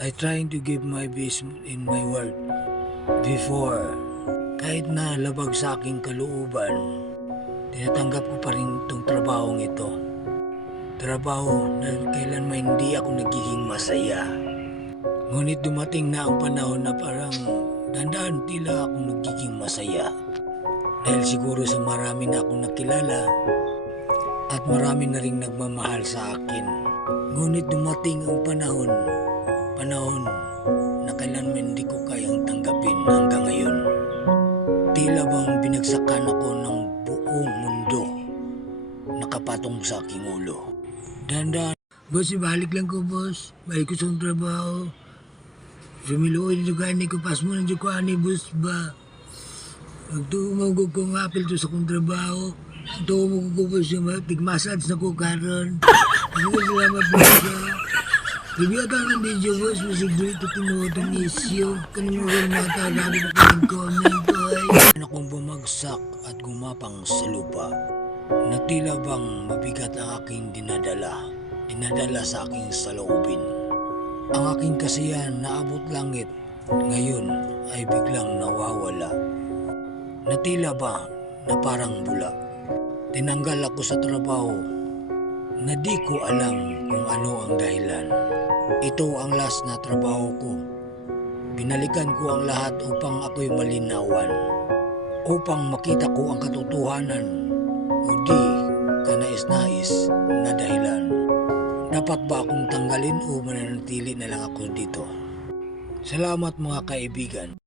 I trying to give my best in my work before. Kahit na labag sa aking kalooban, tinatanggap ko pa rin itong trabahong ito. Trabaho na kailanman hindi ako nagiging masaya. Ngunit dumating na ang panahon na parang dandaan tila ako nagiging masaya. Dahil siguro sa marami na akong nakilala at marami na ring nagmamahal sa akin. Ngunit dumating ang panahon na kailanman hindi ko kayang tanggapin hanggang ngayon. Tila bang binagsakan ako ng buong mundo nakapatong sa aking ulo. Dandan. Boss, ibalik lang ko, boss. Balik ko sa trabaho. Sumiluoy na gani ko. Pas mo na dyan ko, boss ba? Magtumugog ko ng apel to sa kong trabaho. Tumugog ko, boss, yung tigmasage na ko karon. Ako salamat, boss, ba? Bibiyata ng video, boss. Masig dito tinutong isyo. Kanino rin natalari ko ng comment, boy. Ano kong bumagsak at gumapang sa lupa. Na tila bang mabigat ang aking dinadala sa aking saloobin. Ang aking kasiyahan na abot langit ngayon ay biglang nawawala. Na tila ba na parang bula. Tinanggal ako sa trabaho na di ko alam kung ano ang dahilan. Ito ang last na trabaho ko. Binalikan ko ang lahat upang ako'y malinawan. Upang makita ko ang katotohanan o di kanais-nais na dahilan. Dapat ba akong tanggalin o mananatili na lang ako dito? Salamat mga kaibigan.